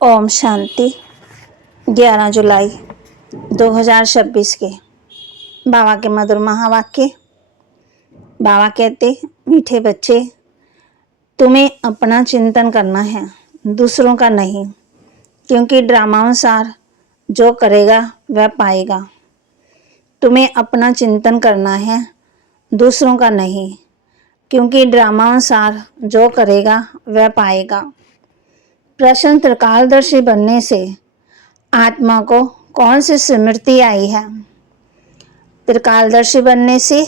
ओम शांति। 11 जुलाई 2026 के बाबा के मधुर महावाक्य। बाबा कहते, मीठे बच्चे, तुम्हें अपना चिंतन करना है, दूसरों का नहीं, क्योंकि ड्रामानुसार जो करेगा वह पाएगा। तुम्हें अपना चिंतन करना है, दूसरों का नहीं, क्योंकि ड्रामानुसार जो करेगा वह पाएगा। प्रश्न, त्रिकालदर्शी बनने से आत्मा को कौन सी स्मृति आई है? त्रिकालदर्शी बनने से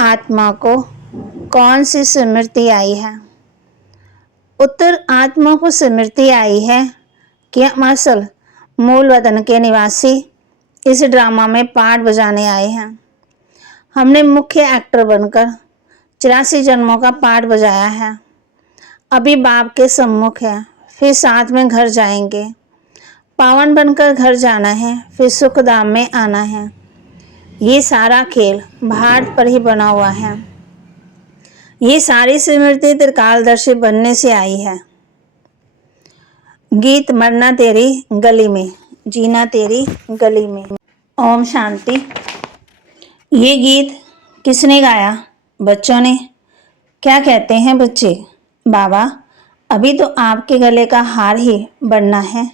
आत्मा को कौन सी स्मृति आई है? उत्तर, आत्मा को स्मृति आई है कि हम असल मूल वतन के निवासी इस ड्रामा में पार्ट बजाने आए हैं। हमने मुख्य एक्टर बनकर 84 जन्मों का पार्ट बजाया है। अभी बाप के सम्मुख है, फिर साथ में घर जाएंगे। पावन बनकर घर जाना है, फिर सुखधाम में आना है। ये सारा खेल भारत पर ही बना हुआ है। ये सारी स्मृति त्रिकालदर्शी बनने से आई है। गीत, मरना तेरी गली में, जीना तेरी गली में। ओम शांति। ये गीत किसने गाया? बच्चों ने। क्या कहते हैं बच्चे? बाबा, अभी तो आपके गले का हार ही बनना है,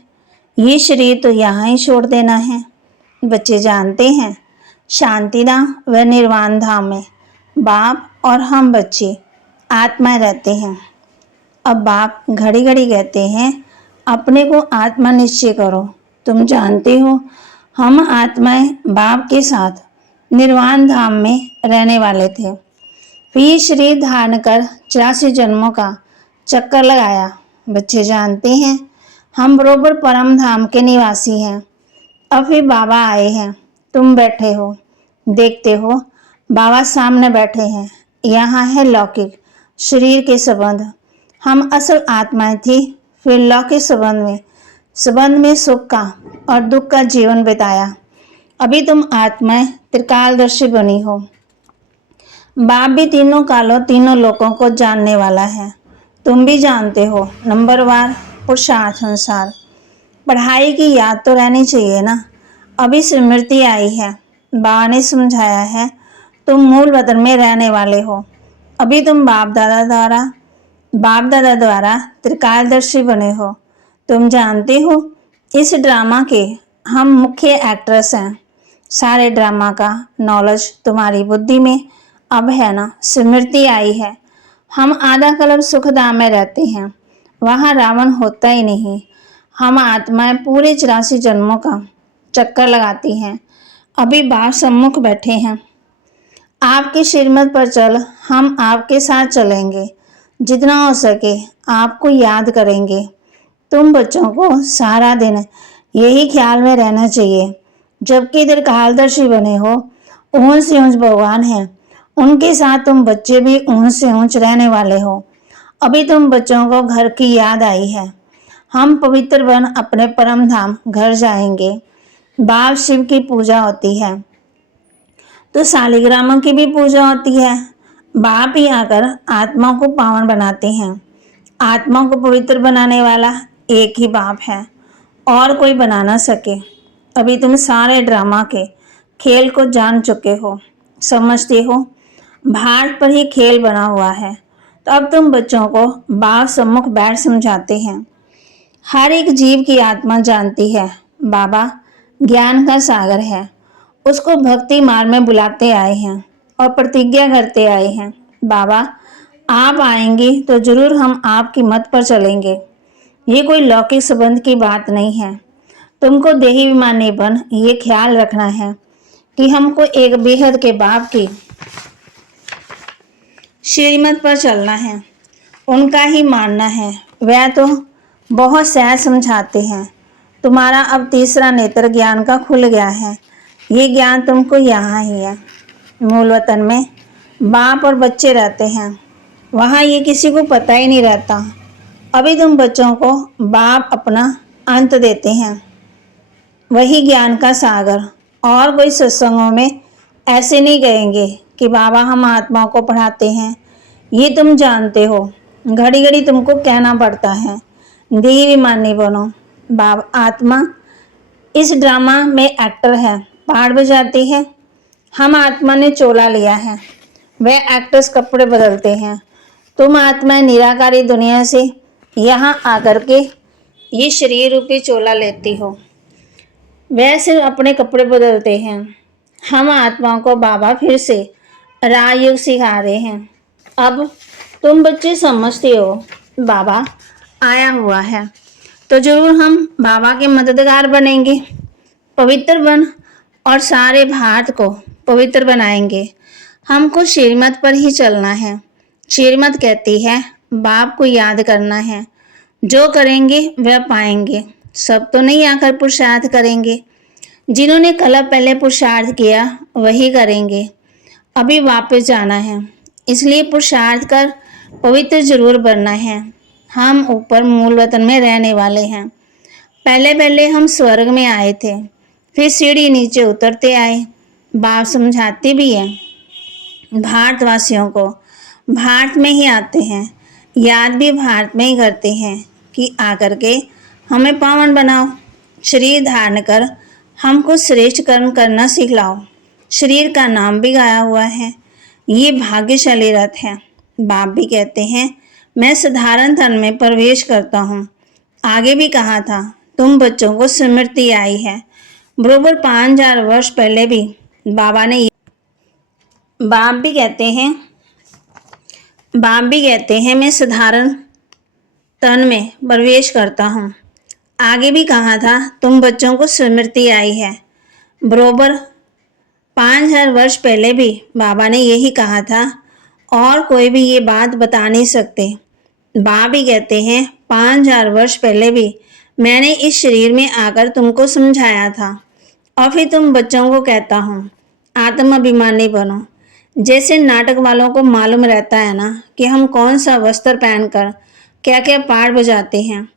ये शरीर तो यहाँ ही छोड़ देना है। बच्चे जानते हैं, शांतिधाम व निर्वाण धाम में बाप और हम बच्चे आत्माएं रहते हैं। अब बाप घड़ी घड़ी कहते हैं, अपने को आत्मा निश्चय करो। तुम जानते हो, हम आत्माएं बाप के साथ निर्वाण धाम में रहने वाले थे। फिर ये शरीर धारण कर 84 जन्मों का चक्कर लगाया। बच्चे जानते हैं, हम बरोबर परम धाम के निवासी हैं। अब फिर बाबा आए हैं, तुम बैठे हो, देखते हो बाबा सामने बैठे हैं। यहाँ है लौकिक शरीर के संबंध। हम असल आत्माएं थी, फिर लौकिक संबंध में सुख का और दुख का जीवन बिताया। अभी तुम आत्माएं त्रिकालदर्शी बनी हो। बाप भी तीनों कालों तीनों लोकों को जानने वाला है। तुम भी जानते हो, नंबरवार पुरुषार्थ अनुसार। पढ़ाई की याद तो रहनी चाहिए ना। अभी स्मृति आई है, बाबा ने समझाया है, तुम मूल वतन में रहने वाले हो। अभी तुम बाप दादा द्वारा त्रिकालदर्शी बने हो। तुम जानते हो, इस ड्रामा के हम मुख्य एक्ट्रेस हैं। सारे ड्रामा का नॉलेज तुम्हारी बुद्धि में अब है ना। स्मृति आई है, हम आधा कल्प सुखधाम में रहते हैं, वहाँ रावण होता ही नहीं। हम आत्माएं पूरे 84 जन्मों का चक्कर लगाती हैं। अभी बाप सम्मुख बैठे हैं। आपके श्रीमत पर चल, हम आपके साथ चलेंगे। जितना हो सके आपको याद करेंगे। तुम बच्चों को सारा दिन यही ख्याल में रहना चाहिए। जबकि इधर कालदर्शी बने हो, ऊंच से ऊंच भगवान है, उनके साथ तुम बच्चे भी ऊंच से ऊंच रहने वाले हो। अभी तुम बच्चों को घर की याद आई है। हम पवित्र बन अपने परम धाम घर जाएंगे। बाप शिव की पूजा होती है, तो शालिग्रामों की भी पूजा होती है। बाप ही आकर आत्मा को पावन बनाते हैं। आत्मा को पवित्र बनाने वाला एक ही बाप है, और कोई बना ना सके। अभी तुम सारे ड्रामा के खेल को जान चुके हो, समझते हो। भारत पर ही खेल बना हुआ है, तो अब तुम बच्चों को बाप सम्मुख बैठ समझाते हैं। हर एक जीव की आत्मा जानती है, बाबा ज्ञान का सागर है। उसको भक्ति मार्ग में बुलाते आए हैं और प्रतिज्ञा करते आए हैं, बाबा आप आएंगे तो जरूर हम आपकी मत पर चलेंगे। ये कोई लौकिक संबंध की बात नहीं है। तुमको देही विमानी बन ये ख्याल रखना है कि हमको एक बेहद के बाप की श्रीमत पर चलना है, उनका ही मानना है। वह तो बहुत सहज समझाते हैं। तुम्हारा अब तीसरा नेत्र ज्ञान का खुल गया है। ये ज्ञान तुमको यहाँ ही है। मूल वतन में बाप और बच्चे रहते हैं, वहाँ ये किसी को पता ही नहीं रहता। अभी तुम बच्चों को बाप अपना अंत देते हैं, वही ज्ञान का सागर। और कोई सत्संगों में ऐसे नहीं कहेंगे कि बाबा हम आत्माओं को पढ़ाते हैं। ये तुम जानते हो, घड़ी घड़ी तुमको कहना पड़ता है। देहाभिमानी बनो। बाब आत्मा इस ड्रामा में एक्टर है, पहाड़ बजाती है। हम आत्मा ने चोला लिया है, वह एक्टर्स कपड़े बदलते हैं। तुम आत्मा निराकारी दुनिया से यहाँ आकर के ये शरीर रूपी चोला लेती हो, वह सिर्फ अपने कपड़े बदलते हैं। हम आत्माओं को बाबा फिर से राजयोग सिखा रहे हैं। अब तुम बच्चे समझते हो बाबा आया हुआ है, तो जरूर हम बाबा के मददगार बनेंगे, पवित्र बन और सारे भारत को पवित्र बनाएंगे। हमको श्रीमत पर ही चलना है। श्रीमत कहती है बाप को याद करना है, जो करेंगे वह पाएंगे। सब तो नहीं आकर पुरुषार्थ करेंगे, जिन्होंने कल पहले पुरुषार्थ किया वही करेंगे। अभी वापस जाना है, इसलिए पुरुषार्थ कर पवित्र जरूर बनना है। हम ऊपर मूल वतन में रहने वाले हैं। पहले पहले हम स्वर्ग में आए थे, फिर सीढ़ी नीचे उतरते आए। बाप समझाते भी हैं भारतवासियों को, भारत में ही आते हैं, याद भी भारत में ही करते हैं कि आकर के हमें पावन बनाओ। शरीर धारण कर हमको श्रेष्ठ कर्म करना सिखलाओ। शरीर का नाम भी गाया हुआ है, ये भाग्यशाली रथ है। बाप भी कहते हैं मैं साधारण तन में प्रवेश करता हूँ। आगे भी कहा था तुम बच्चों को स्मृति आई है। बरोबर 5000 वर्ष पहले भी बाबा ने बाप भी कहते हैं मैं साधारण तन में प्रवेश करता हूँ। आगे भी कहा था तुम बच्चों को स्मृति आई है। बरोबर 5000 वर्ष पहले भी बाबा ने यही कहा था और कोई भी ये बात बता नहीं सकते। बाबा भी कहते हैं 5000 वर्ष पहले भी मैंने इस शरीर में आकर तुमको समझाया था और फिर तुम बच्चों को कहता हूँ आत्म अभिमानी बनो। जैसे नाटक वालों को मालूम रहता है ना कि हम कौन सा वस्त्र पहनकर क्या क्या पाठ बजाते हैं,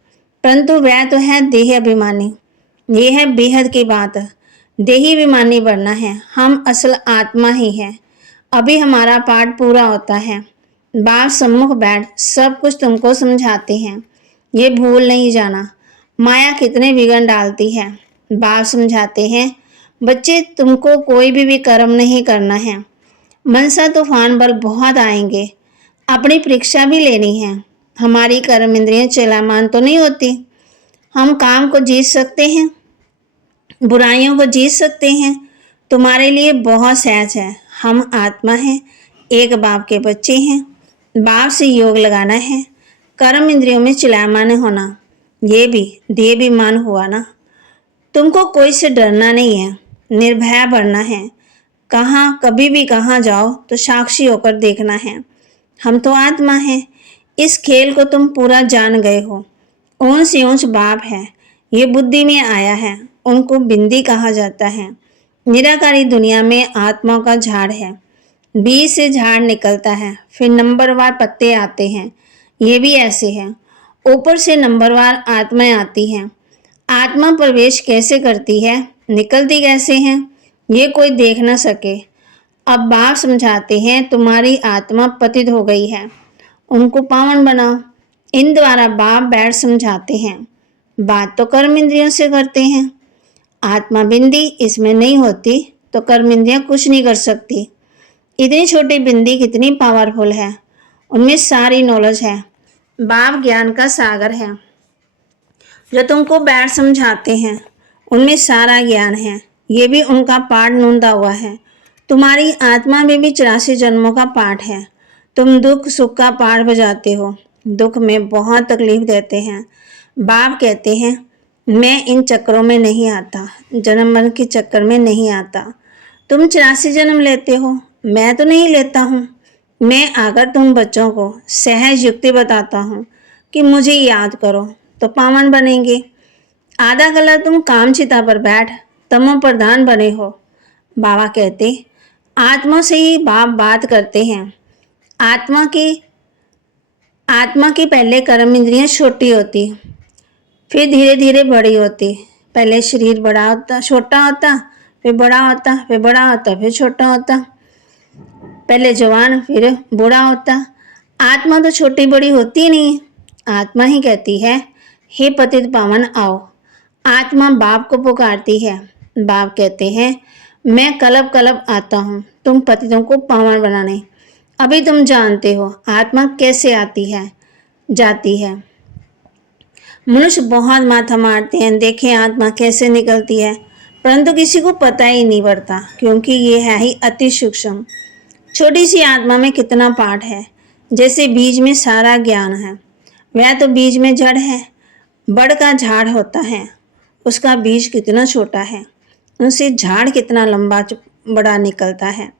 परंतु वह तो है देह अभिमानी। ये है बेहद की बात, देही अभिमानी बनना है। हम असल आत्मा ही हैं। अभी हमारा पाठ पूरा होता है, बाप सम्मुख बैठ सब कुछ तुमको समझाते हैं। ये भूल नहीं जाना माया कितने विघ्न डालती है। बाप समझाते हैं बच्चे तुमको कोई भी कर्म नहीं करना है। मनसा तूफान बल बहुत आएंगे, अपनी परीक्षा भी लेनी है। हमारी कर्म इंद्रियां चलामान तो नहीं होती। हम काम को जीत सकते हैं, बुराइयों को जीत सकते हैं। तुम्हारे लिए बहुत सहज है। हम आत्मा हैं, एक बाप के बच्चे हैं। बाप से योग लगाना है, कर्म इंद्रियों में चलामान होना, ये भी देहाभिमान हुआ ना। तुमको कोई से डरना नहीं है, निर्भय बनना है। कहाँ कभी भी कहाँ जाओ तो साक्षी होकर देखना है। हम तो आत्मा हैं। इस खेल को तुम पूरा जान गए हो। ऊंच से ऊंच बाप है, ये बुद्धि में आया है। उनको बिंदी कहा जाता है। निराकारी दुनिया में आत्माओं का झाड़ है। बीज से झाड़ निकलता है, फिर नंबरवार पत्ते आते हैं। ये भी ऐसे है, ऊपर से नंबरवार आत्माएं आती हैं। आत्मा प्रवेश कैसे करती है, निकलती कैसे हैं, ये कोई देख न सके। अब बाप समझाते हैं तुम्हारी आत्मा पतित हो गई है, उनको पावन बनाओ। इन द्वारा बाप बैठ समझाते हैं। बात तो कर्म इंद्रियों से करते हैं। आत्मा बिंदी इसमें नहीं होती तो कर्म इंद्रियां कुछ नहीं कर सकती। इतनी छोटी बिंदी कितनी पावरफुल है, उनमें सारी नॉलेज है। बाप ज्ञान का सागर है। जो तुमको बैठ समझाते हैं उनमें सारा ज्ञान है। ये भी उनका पाठ नूंदा हुआ है। तुम्हारी आत्मा में भी 84 जन्मों का पाठ है। तुम दुख सुख का पाठ बजाते हो, दुख में बहुत तकलीफ देते हैं। बाप कहते हैं मैं इन चक्करों में नहीं आता, जन्म मरण के चक्कर में नहीं आता। तुम 84 जन्म लेते हो, मैं तो नहीं लेता हूँ। मैं आकर तुम बच्चों को सहज युक्ति बताता हूँ कि मुझे याद करो तो पावन बनेंगे। आधा कला तुम काम चिता पर बैठ तमो प्रधान बने हो। बाबा कहते आत्मा से ही बाप बात करते हैं। आत्मा की पहले कर्म इंद्रियां छोटी होती, फिर धीरे धीरे बड़ी होती। पहले शरीर बड़ा होता, छोटा होता, फिर बड़ा होता, फिर बड़ा होता, फिर छोटा होता। पहले जवान फिर बूढ़ा होता। आत्मा तो छोटी बड़ी होती नहीं। आत्मा ही कहती है हे पतित पावन आओ। आत्मा बाप को पुकारती है। बाप कहते हैं मैं कलब कलब आता हूँ तुम पतितों को पावन बनाने। अभी तुम जानते हो आत्मा कैसे आती है जाती है। मनुष्य बहुत माथा मारते हैं, देखें आत्मा कैसे निकलती है, परंतु किसी को पता ही नहीं पड़ता क्योंकि ये है ही अति सूक्ष्म। छोटी सी आत्मा में कितना पाठ है। जैसे बीज में सारा ज्ञान है, वह तो बीज में जड़ है। बड़ का झाड़ होता है, उसका बीज कितना छोटा है, उनसे झाड़ कितना लंबा बड़ा निकलता है।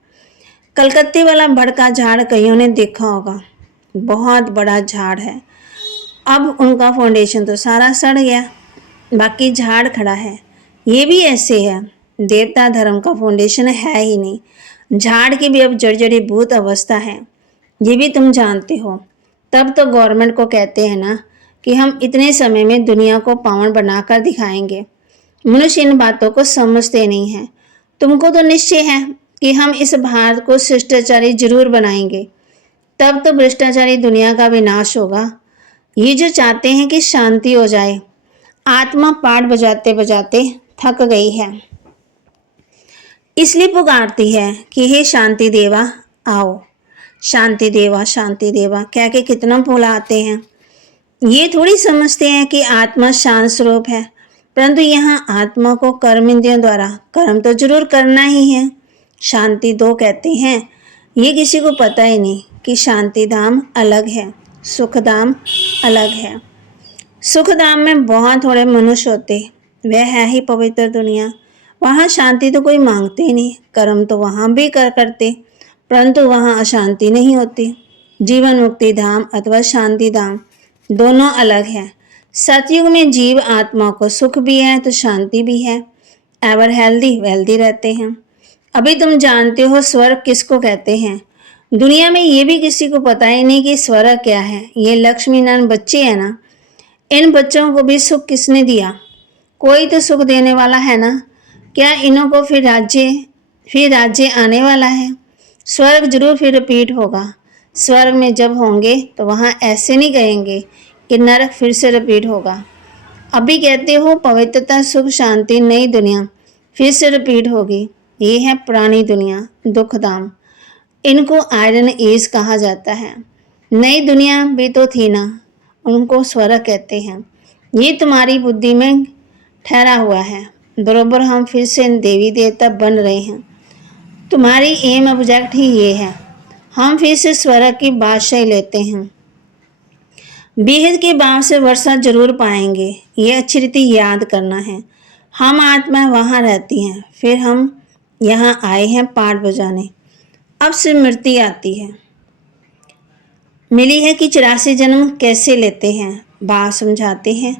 कलकत्ते वाला बड़ का झाड़ कईयों ने देखा होगा, बहुत बड़ा झाड़ है। अब उनका फाउंडेशन तो सारा सड़ गया, बाकी झाड़ खड़ा है। ये भी ऐसे है, देवता धर्म का फाउंडेशन है ही नहीं, झाड़ की भी अब जर्जरी भूत अवस्था है। ये भी तुम जानते हो। तब तो गवर्नमेंट को कहते हैं ना कि हम इतने समय में दुनिया को पावन बनाकर दिखाएंगे। मनुष्य इन बातों को समझते नहीं हैं। तुमको तो निश्चय है कि हम इस भारत को शिष्टाचारी जरूर बनाएंगे, तब तो भ्रष्टाचारी दुनिया का विनाश होगा। ये जो चाहते हैं कि शांति हो जाए, आत्मा पाठ बजाते बजाते थक गई है, इसलिए पुकारती है कि हे शांति देवा आओ। शांति देवा कह के कितना बुलाते हैं। ये थोड़ी समझते हैं कि आत्मा शांत स्वरूप है, परंतु यहाँ आत्मा को कर्म इंद्रियों द्वारा कर्म तो जरूर करना ही है। शांति दो कहते हैं, ये किसी को पता ही नहीं कि शांति धाम अलग है, सुख धाम अलग है। सुख धाम में बहुत थोड़े मनुष्य होते, वह है ही पवित्र दुनिया। वहाँ शांति तो कोई मांगते ही नहीं, कर्म तो वहाँ भी करते, परंतु वहाँ अशांति नहीं होती। जीवन मुक्ति धाम अथवा शांति धाम दोनों अलग है। सतयुग में जीव आत्मा को सुख भी है तो शांति भी है, एवर हेल्दी वेल्दी रहते हैं। अभी तुम जानते हो स्वर्ग किसको कहते हैं। दुनिया में ये भी किसी को पता ही नहीं कि स्वर्ग क्या है। ये लक्ष्मी नारायण बच्चे हैं ना, इन बच्चों को भी सुख किसने दिया? कोई तो सुख देने वाला है ना। क्या इन्हों को फिर राज्य आने वाला है? स्वर्ग जरूर फिर रिपीट होगा। स्वर्ग में जब होंगे तो वहाँ ऐसे नहीं कहेंगे कि नरक फिर से रिपीट होगा। अभी कहते हो पवित्रता सुख शांति नई दुनिया फिर से रिपीट होगी। ये है पुरानी दुनिया दुखधाम, इनको आयरन एज कहा जाता है। नई दुनिया भी तो थी ना, उनको स्वर्ग कहते हैं। ये तुम्हारी बुद्धि में ठहरा हुआ है। बरोबर हम फिर से देवी देवता बन रहे हैं। तुम्हारी एम ऑब्जेक्ट ही ये है। हम फिर से स्वर्ग की बादशाही लेते हैं। बेहद के भाव से वर्षा जरूर पाएंगे, ये अच्छी रीति याद करना है। हम आत्मा वहाँ रहती हैं, फिर हम यहाँ आए हैं पाठ बजाने। अब स्मृति आती है, मिली है कि 84 जन्म कैसे लेते हैं। बाप समझाते हैं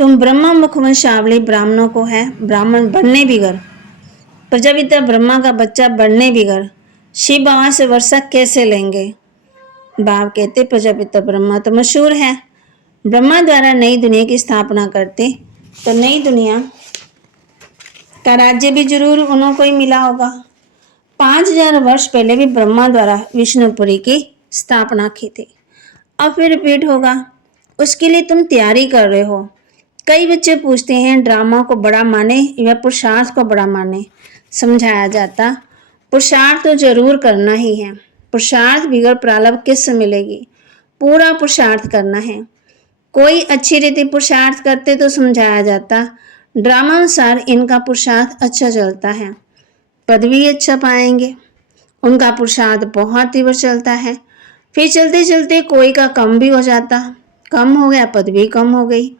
तुम ब्रह्मा मुखवंशावली ब्राह्मणों को है, ब्राह्मण बनने बिगर, प्रजापिता ब्रह्मा का बच्चा बनने बिगर शिव बाबा से वर्षा कैसे लेंगे। बाप कहते प्रजापिता ब्रह्मा तो मशहूर है, ब्रह्मा द्वारा नई दुनिया की स्थापना करते तो नई दुनिया का राज्य भी जरूर उन्हों को ही मिला होगा। 5000 वर्ष पहले भी ब्रह्मा द्वारा विष्णुपुरी की स्थापना की थी। अब फिर रिपीट होगा, उसके लिए तुम तैयारी कर रहे हो। कई बच्चे पूछते हैं ड्रामा को बड़ा माने या पुरुषार्थ को बड़ा माने। समझाया जाता पुरुषार्थ तो जरूर करना ही है, पुरुषार्थ बिगड़ प्रारब्ध किससे मिलेगी। पूरा पुरुषार्थ करना है। कोई अच्छी रीति पुरुषार्थ करते तो समझाया जाता ड्रामा अनुसार इनका पुरुषार्थ अच्छा चलता है, पदवी अच्छा पाएंगे। उनका पुरुषार्थ बहुत तीव्र चलता है, फिर चलते चलते कोई का कम भी हो जाता, कम हो गया पदवी कम हो गई।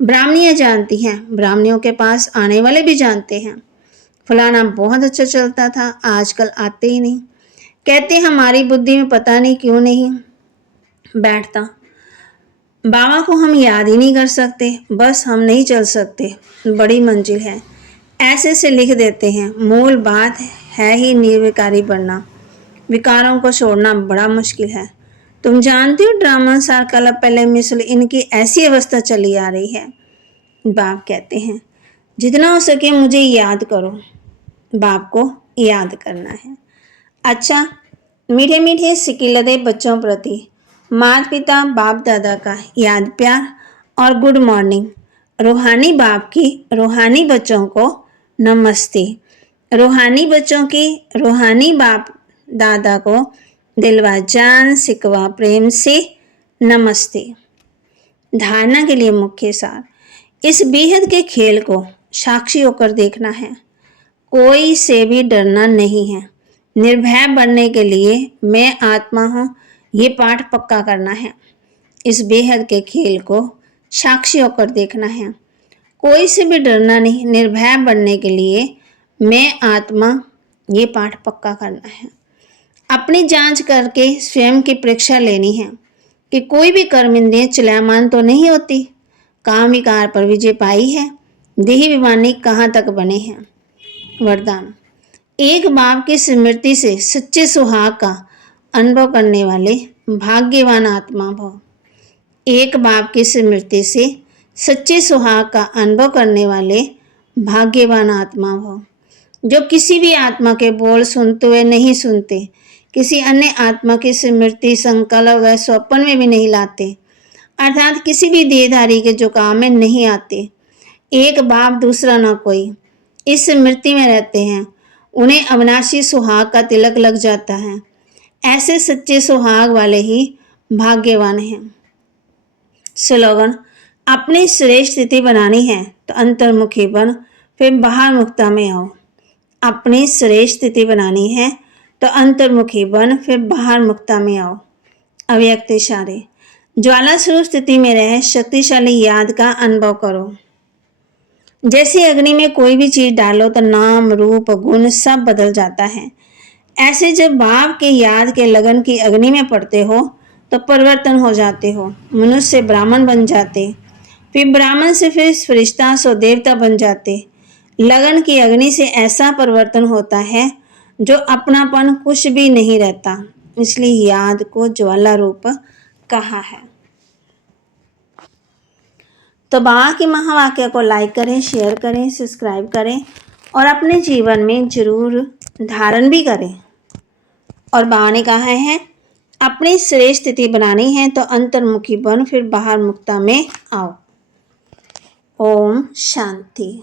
ब्राह्मणियाँ जानती हैं, ब्राह्मणियों के पास आने वाले भी जानते हैं फलाना बहुत अच्छा चलता था, आजकल आते ही नहीं। कहते हमारी बुद्धि में पता नहीं क्यों नहीं बैठता, बाबा को हम याद ही नहीं कर सकते, बस हम नहीं चल सकते, बड़ी मंजिल है, ऐसे से लिख देते हैं। मूल बात है ही निर्विकारी बनना, विकारों को छोड़ना बड़ा मुश्किल है। तुम जानते हो ड्रामा सार कल पहले मिसल इनकी ऐसी अवस्था चली आ रही है। बाप कहते हैं जितना हो सके मुझे याद करो, बाप को याद करना है। अच्छा, मीठे मीठे सिकिलदे बच्चों प्रति माता पिता बाप दादा का याद प्यार और गुड मॉर्निंग। रूहानी बाप की रूहानी बच्चों को नमस्ते। रूहानी बच्चों की रूहानी बाप दादा को दिलवा जान सिकवा प्रेम से नमस्ते। धारणा के लिए मुख्य सार, इस बेहद के खेल को साक्षी होकर देखना है। कोई से भी डरना नहीं है। निर्भय बनने के लिए मैं आत्मा हूँ, ये पाठ पक्का करना है। इस बेहद के खेल को साक्षी होकर देखना है। कोई से भी डरना नहीं, निर्भय बनने के लिए मैं आत्मा, ये पाठ पक्का करना है। अपनी जांच करके स्वयं की परीक्षा लेनी है कि कोई भी कर्म इंद्रिय चलायमान तो नहीं होती। काम विकार पर विजय पाई है। देही विमानी कहाँ तक बने हैं। वरदान, एक बाप की स्मृति से सच्चे सुहाग का अनुभव करने वाले भाग्यवान आत्मा भव। एक बाप की स्मृति से सच्चे सुहाग का अनुभव करने वाले भाग्यवान आत्मा भव, जो किसी भी आत्मा के बोल सुनते हुए नहीं सुनते, किसी अन्य आत्मा की स्मृति संकल्प व स्वप्न में भी नहीं लाते, अर्थात किसी भी देहधारी के जो काम में नहीं आते। एक बाप दूसरा ना कोई, इस स्मृति में रहते हैं। उन्हें अविनाशी सुहाग का तिलक लग जाता है। ऐसे सच्चे सुहाग वाले ही भाग्यवान हैं। स्लोगन, अपनी श्रेष्ठ स्थिति बनानी है तो अंतर्मुखी बन, फिर बाहर मुक्ता में आओ। अपनी श्रेष्ठ स्थिति बनानी है तो अंतर्मुखी बन, फिर बाहर मुक्ता में आओ। अव्यक्त इशारे, ज्वाला स्वरूप स्थिति में रह शक्तिशाली याद का अनुभव करो। जैसे अग्नि में कोई भी चीज डालो तो नाम रूप गुण सब बदल जाता है। ऐसे जब बाप के याद के लगन की अग्नि में पड़ते हो तो परिवर्तन हो जाते हो। मनुष्य से ब्राह्मण बन जाते, फिर ब्राह्मण से फिर फरिश्ता सो देवता बन जाते। लगन की अग्नि से ऐसा परिवर्तन होता है जो अपनापन कुछ भी नहीं रहता। इसलिए याद को ज्वाला रूप कहा है। तो बाबा के महावाक्य को लाइक करें, शेयर करें, सब्सक्राइब करें और अपने जीवन में जरूर धारण भी करें। और बाबा ने कहा है, अपनी श्रेष्ठ स्थिति बनानी है तो अंतर्मुखी बन, फिर बाहर मुक्ता में आओ। ओम शांति।